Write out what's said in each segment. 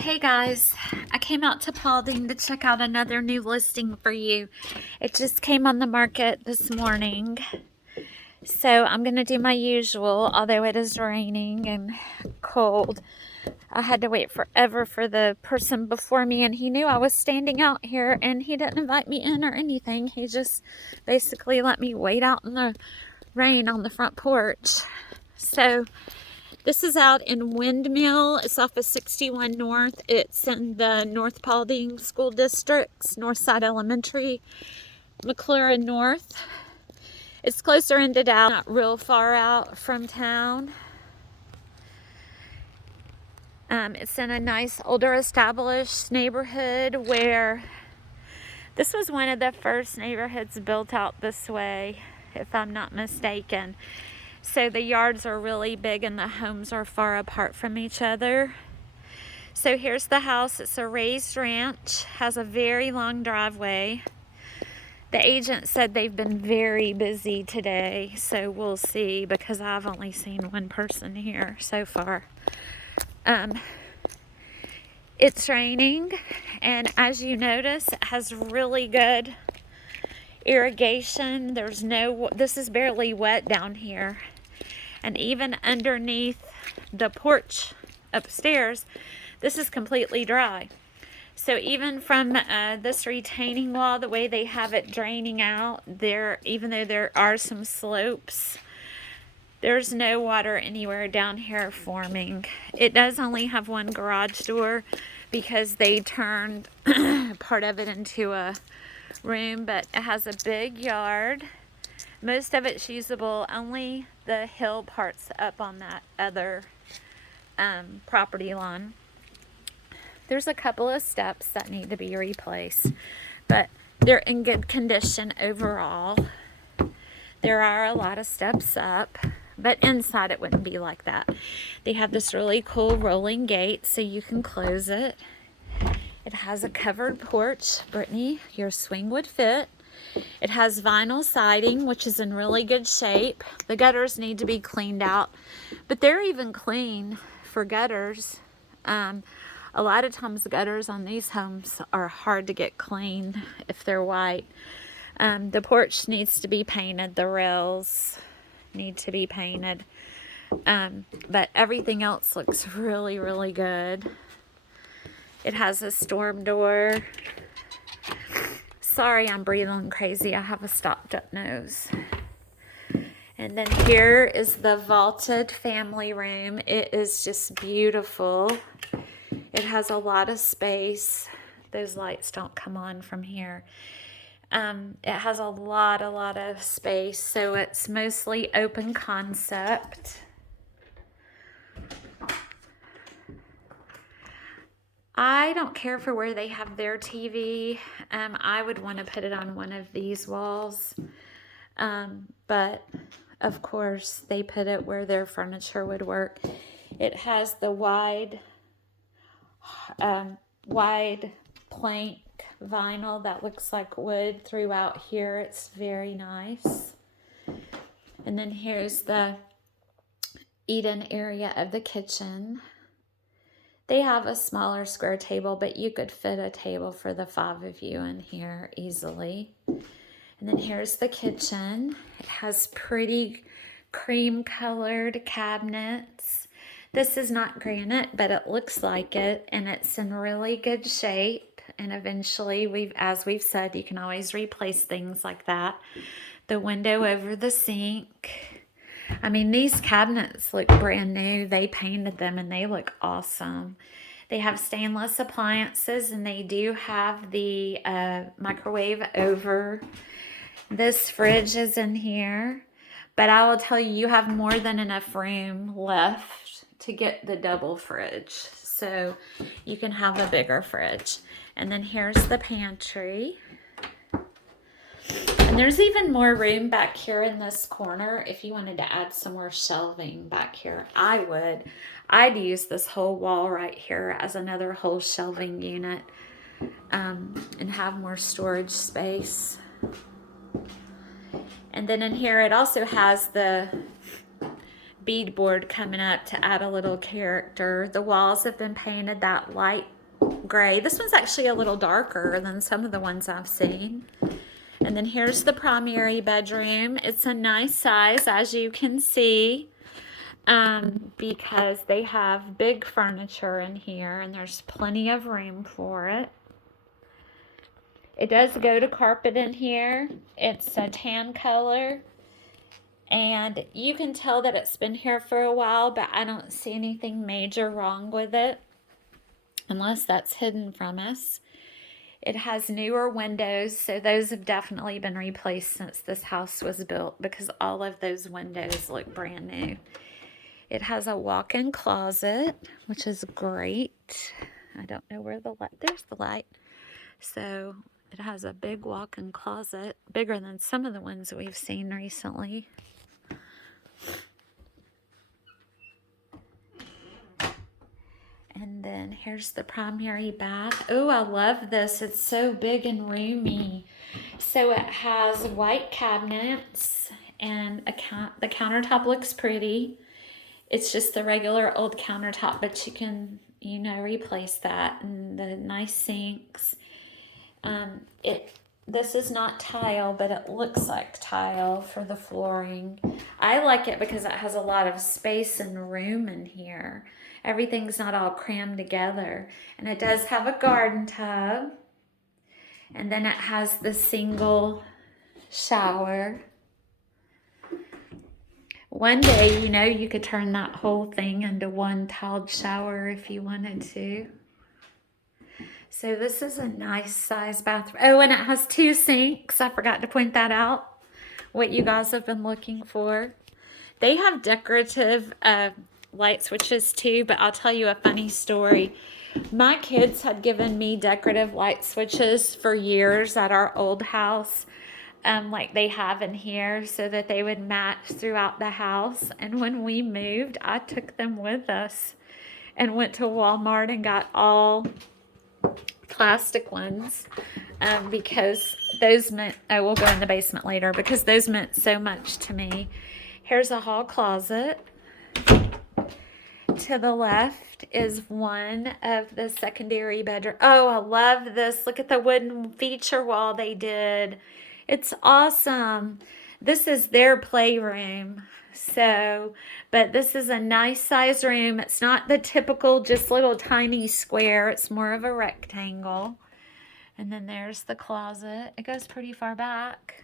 Hey guys, I came out to Paulding to check out another new listing for you. It just came on the market this morning. So I'm going to do my usual, although it is raining and cold. I had to wait forever for the person before me, and he knew I was standing out here, and he didn't invite me in or anything. He just basically let me wait out in the rain on the front porch. So this is out in Windmill. It's off of 61 North. It's in the North Paulding School Districts, Northside Elementary, McClure North. It's closer into Dallas, not real far out from town. It's in a nice, older, established neighborhood where this was one of the first neighborhoods built out this way, if I'm not mistaken. So the yards are really big and the homes are far apart from each other. So here's the house. It's a raised ranch, has a very long driveway. The agent said they've been very busy today, so we'll see, because I've only seen one person here so far. It's raining, and as you notice, it has really good irrigation. This is barely wet down here. And even underneath the porch upstairs, this is completely dry. So even from this retaining wall, the way they have it draining out, even though there are some slopes, there's no water anywhere down here forming. It does only have one garage door because they turned part of it into a room, but it has a big yard. Most of it's usable, only the hill parts up on that other property line. There's a couple of steps that need to be replaced, but they're in good condition overall. There are a lot of steps up, but inside it wouldn't be like that. They have this really cool rolling gate so you can close it. It has a covered porch. Brittany, your swing would fit. It has vinyl siding, which is in really good shape. The gutters need to be cleaned out, but they're even clean for gutters. A lot of times the gutters on these homes are hard to get clean if they're white. The porch needs to be painted. The rails need to be painted. But everything else looks really, really good. It has a storm door. Sorry, I'm breathing crazy. I have a stopped up nose. And then here is the vaulted family room. It is just beautiful. It has a lot of space. Those lights don't come on from here. It has a lot of space, so it's mostly open concept. I don't care for where they have their TV. I would want to put it on one of these walls. But of course they put it where their furniture would work. It has the wide plank vinyl that looks like wood throughout here. It's very nice. And then here's the eat-in area of the kitchen. They have a smaller square table, but you could fit a table for the 5 of you in here easily. And then here's the kitchen. It has pretty cream-colored cabinets. This is not granite, but it looks like it, and it's in really good shape. And eventually, as we've said, you can always replace things like that. The window over the sink. I mean, these cabinets look brand new. They painted them and they look awesome. They have stainless appliances, and they do have the microwave over. This fridge is in here, but I will tell you, you have more than enough room left to get the double fridge, so you can have a bigger fridge. And then here's the pantry. And there's even more room back here in this corner if you wanted to add some more shelving back here. I'd use this whole wall right here as another whole shelving unit, and have more storage space. And then in here it also has the beadboard coming up to add a little character. The walls have been painted that light gray. This one's actually a little darker than some of the ones I've seen. And then here's the primary bedroom. It's a nice size, as you can see, because they have big furniture in here and there's plenty of room for it. It does go to carpet in here. It's a tan color. And you can tell that it's been here for a while, but I don't see anything major wrong with it, unless that's hidden from us. It has newer windows, so those have definitely been replaced since this house was built, because all of those windows look brand new. It has a walk-in closet, which is great. I don't know where the light, there's the light. So it has a big walk-in closet, bigger than some of the ones we've seen recently. And then here's the primary bath. Oh, I love this. It's so big and roomy. So it has white cabinets and the countertop looks pretty. It's just the regular old countertop, but you can, replace that. And the nice sinks. This is not tile, but it looks like tile for the flooring. I like it because it has a lot of space and room in here. Everything's not all crammed together. And it does have a garden tub. And then it has the single shower. One day, you could turn that whole thing into one tiled shower if you wanted to. So this is a nice size bathroom. Oh, and it has 2 sinks. I forgot to point that out. What you guys have been looking for. They have decorative light switches too, but I'll tell you a funny story. My kids had given me decorative light switches for years at our old house, like they have in here, so that they would match throughout the house. And when we moved, I took them with us and went to Walmart and got all plastic ones, because those meant, we'll go in the basement later, because those meant so much to me. Here's a hall closet. To the left is one of the secondary bedroom. Oh, I love this. Look at the wooden feature wall they did. It's awesome. This is their playroom. But this is a nice size room. It's not the typical just little tiny square. It's more of a rectangle. And then there's the closet. It goes pretty far back.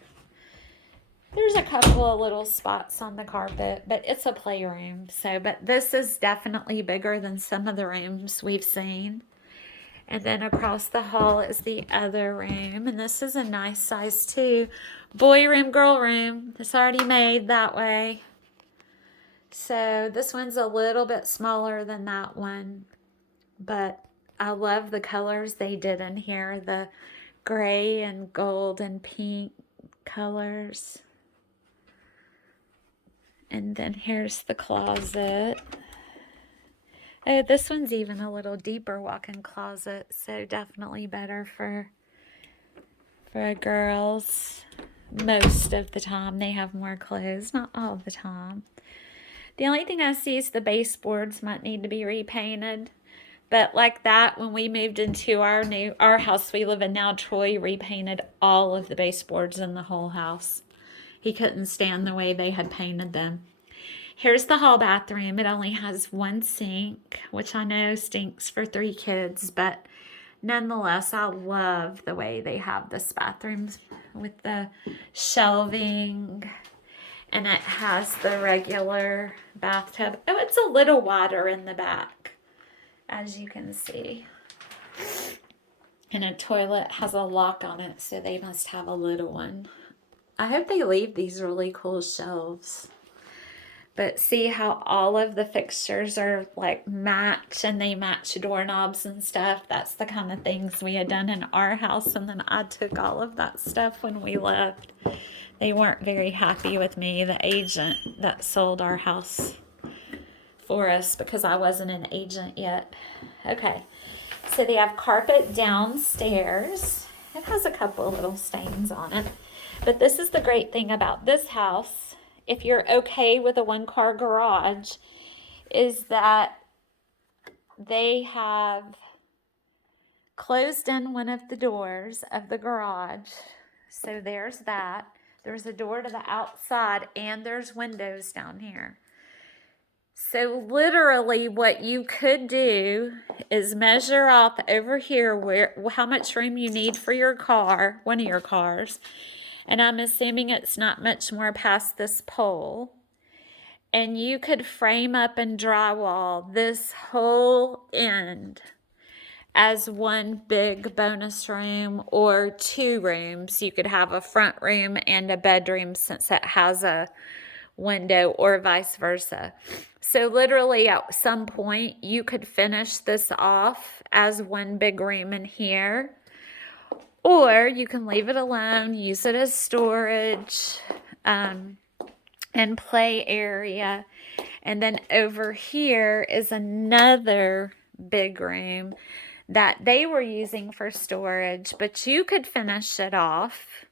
There's a couple of little spots on the carpet, but it's a playroom. But this is definitely bigger than some of the rooms we've seen. And then across the hall is the other room. And this is a nice size too. Boy room, girl room. It's already made that way. So this one's a little bit smaller than that one. But I love the colors they did in here. The gray and gold and pink colors. And then here's the closet. Oh, this one's even a little deeper walk-in closet, so definitely better for girls. Most of the time they have more clothes, not all the time. The only thing I see is the baseboards might need to be repainted. But like that, when we moved into our house we live in now, Troy repainted all of the baseboards in the whole house. He couldn't stand the way they had painted them. Here's the hall bathroom. It only has 1 sink, which I know stinks for 3 kids, but nonetheless, I love the way they have this bathroom with the shelving, and it has the regular bathtub. Oh, it's a little wider in the back, as you can see. And a toilet has a lock on it, so they must have a little one. I hope they leave these really cool shelves. But see how all of the fixtures are like match, and they match doorknobs and stuff. That's the kind of things we had done in our house, and then I took all of that stuff when we left. They weren't very happy with me, the agent that sold our house for us, because I wasn't an agent yet. Okay, so they have carpet downstairs. It has a couple little stains on it. But this is the great thing about this house, if you're okay with a one-car garage, is that they have closed in one of the doors of the garage. So there's that. There's a door to the outside, and there's windows down here. So literally what you could do is measure off over here how much room you need for your car, one of your cars. And I'm assuming it's not much more past this pole. And you could frame up and drywall this whole end as one big bonus room, or 2 rooms. You could have a front room and a bedroom since it has a window, or vice versa. So literally at some point you could finish this off as one big room in here, or you can leave it alone, use it as storage and play area. And then over here is another big room that they were using for storage, but you could finish it off.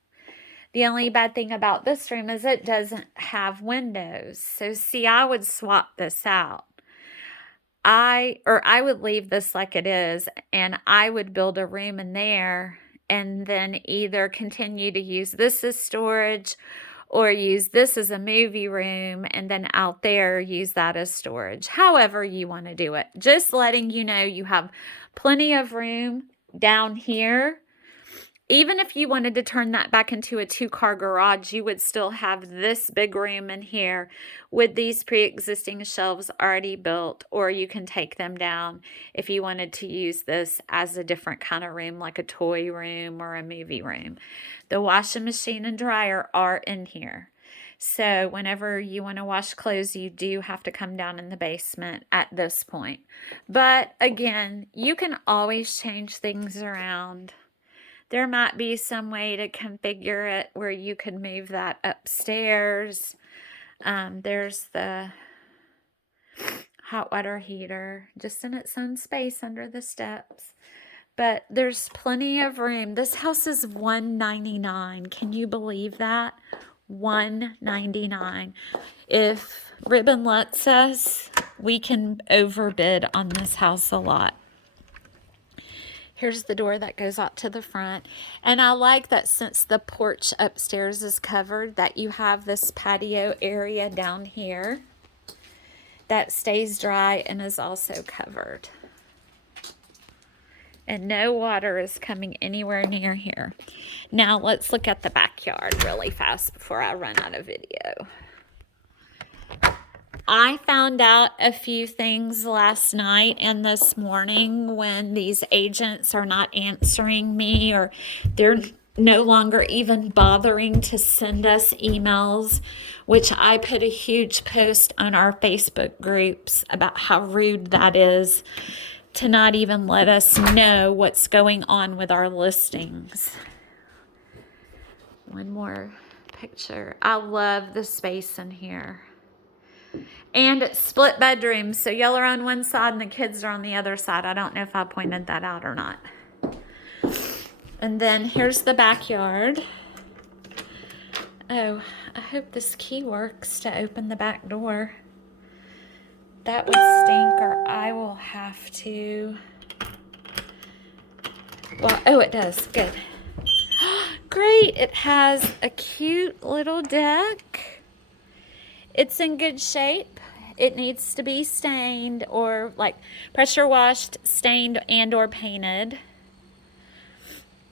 The only bad thing about this room is it doesn't have windows. So see, I would swap this out. I would leave this like it is, and I would build a room in there and then either continue to use this as storage, or use this as a movie room, and then out there use that as storage. However you want to do it. Just letting you know you have plenty of room down here. Even if you wanted to turn that back into a 2-car garage, you would still have this big room in here with these pre-existing shelves already built, or you can take them down if you wanted to use this as a different kind of room, like a toy room or a movie room. The washing machine and dryer are in here. So whenever you want to wash clothes, you do have to come down in the basement at this point. But again, you can always change things around. There might be some way to configure it where you could move that upstairs. There's the hot water heater just in its own space under the steps. But there's plenty of room. This house is $199. Can you believe that? $199. If Ribbon lets us, we can overbid on this house a lot. Here's the door that goes out to the front. And I like that since the porch upstairs is covered, that you have this patio area down here that stays dry and is also covered. And no water is coming anywhere near here. Now let's look at the backyard really fast before I run out of video. I found out a few things last night and this morning when these agents are not answering me, or they're no longer even bothering to send us emails, which I put a huge post on our Facebook groups about how rude that is, to not even let us know what's going on with our listings. One more picture. I love the space in here. And it's split bedrooms, so y'all are on one side and the kids are on the other side. I don't know if I pointed that out or not. And then here's the backyard. Oh, I hope this key works to open the back door. That would stink, or I will have to... Well, oh, it does. Good. Great. It has a cute little deck. It's in good shape. It needs to be stained, or like pressure washed, stained, and or painted.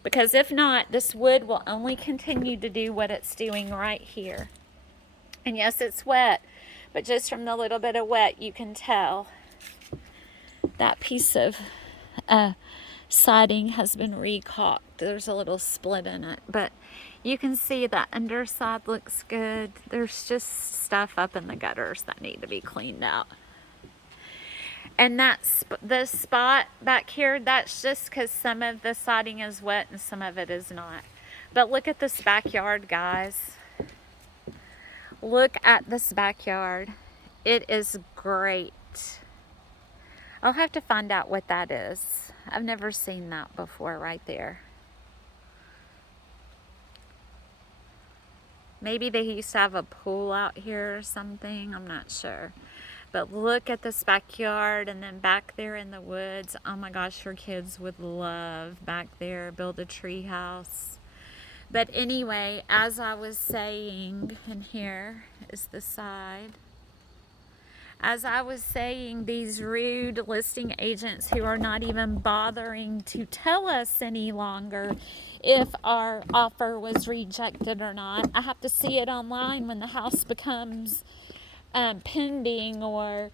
Because if not, this wood will only continue to do what it's doing right here. And yes, it's wet, but just from the little bit of wet, you can tell that piece of siding has been recaulked. There's a little split in it, but you can see that underside looks good. There's just stuff up in the gutters that need to be cleaned out. And that's this spot back here, that's just because some of the siding is wet and some of it is not. But look at this backyard, guys. Look at this backyard. It is great. I'll have to find out what that is. I've never seen that before right there. Maybe they used to have a pool out here or something. I'm not sure. But look at this backyard, and then back there in the woods. Oh my gosh, your kids would love back there. Build a tree house. But anyway, as I was saying, and here is the side. As I was saying, these rude listing agents who are not even bothering to tell us any longer if our offer was rejected or not. I have to see it online when the house becomes pending or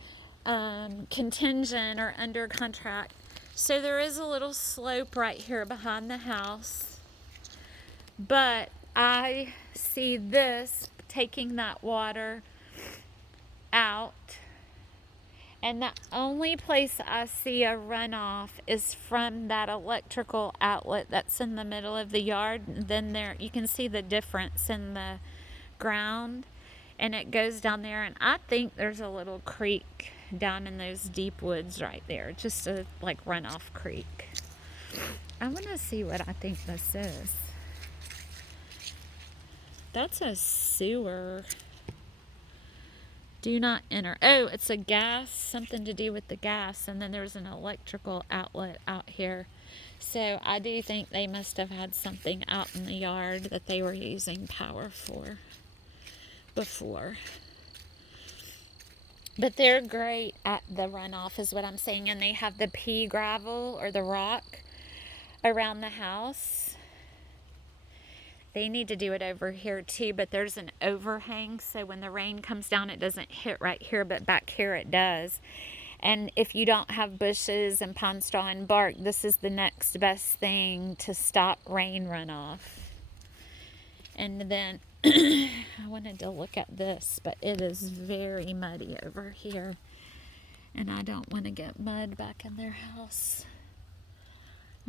contingent or under contract. So there is a little slope right here behind the house. But I see this taking that water out. And the only place I see a runoff is from that electrical outlet that's in the middle of the yard. And then there you can see the difference in the ground, and it goes down there. And I think there's a little creek down in those deep woods right there, just a like runoff creek. I want to see what I think this is. That's a sewer. Do not enter. Oh, it's a gas, something to do with the gas. And then there's an electrical outlet out here. So I do think they must have had something out in the yard that they were using power for before. But they're great at the runoff is what I'm saying. And they have the pea gravel or the rock around the house. They need to do it over here too, but there's an overhang, so when the rain comes down, it doesn't hit right here, but back here it does. And if you don't have bushes and pine straw and bark, this is the next best thing to stop rain runoff. And then I wanted to look at this, but it is very muddy over here, and I don't want to get mud back in their house.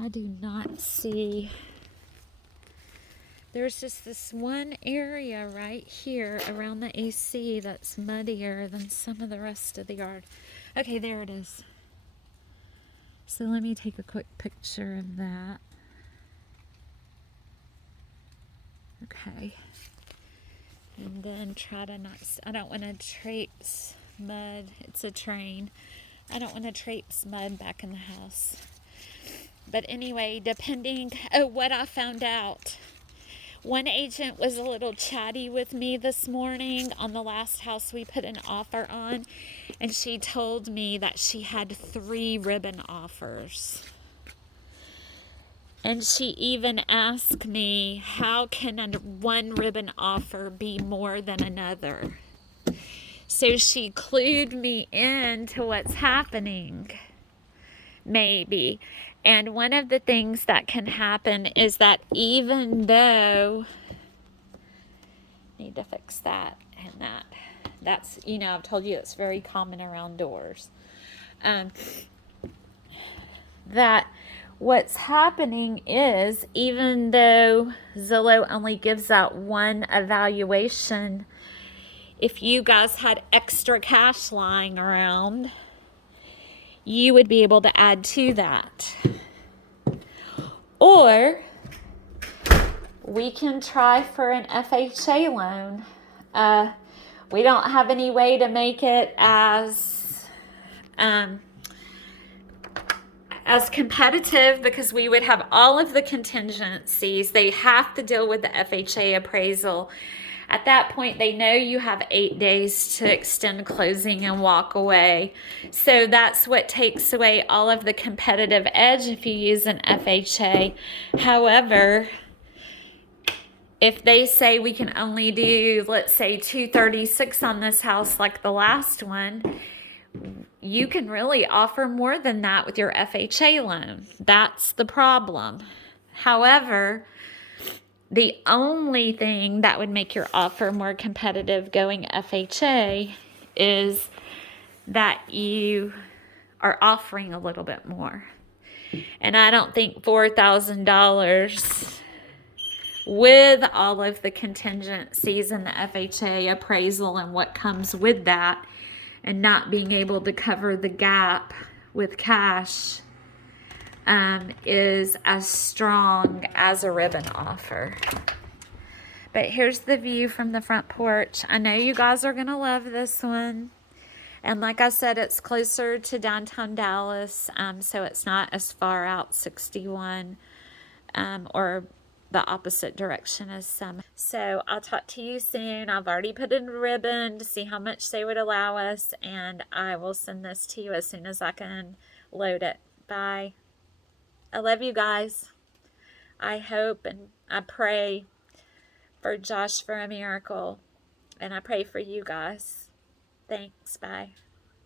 I do not see. There's just this one area right here around the AC that's muddier than some of the rest of the yard. Okay, there it is. So let me take a quick picture of that. Okay. And then try to not, I don't want to traipse mud. It's a train. I don't want to traipse mud back in the house. But anyway, depending, what I found out. One agent was a little chatty with me this morning on the last house we put an offer on, and she told me that she had 3 ribbon offers. And she even asked me, how can one ribbon offer be more than another? So she clued me into what's happening, maybe. And one of the things that can happen is that even though, need to fix that and that. That's, I've told you it's very common around doors. That what's happening is, even though Zillow only gives out one evaluation, if you guys had extra cash lying around, you would be able to add to that. Or we can try for an FHA loan. We don't have any way to make it as competitive because we would have all of the contingencies. They have to deal with the FHA appraisal. At that point, they know you have 8 days to extend closing and walk away. So that's what takes away all of the competitive edge if you use an FHA. However, if they say we can only do, let's say, 236 on this house like the last one, you can really offer more than that with your FHA loan. That's the problem. However, the only thing that would make your offer more competitive going FHA is that you are offering a little bit more. And I don't think $4,000 with all of the contingencies and the FHA appraisal and what comes with that, and not being able to cover the gap with cash, is as strong as a ribbon offer. But here's the view from the front porch. I know you guys are going to love this one. And like I said, it's closer to downtown Dallas, so it's not as far out 61 or the opposite direction as some. So I'll talk to you soon. I've already put in a ribbon to see how much they would allow us, and I will send this to you as soon as I can load it. Bye. I love you guys. I hope and I pray for Josh for a miracle, and I pray for you guys. Thanks. Bye.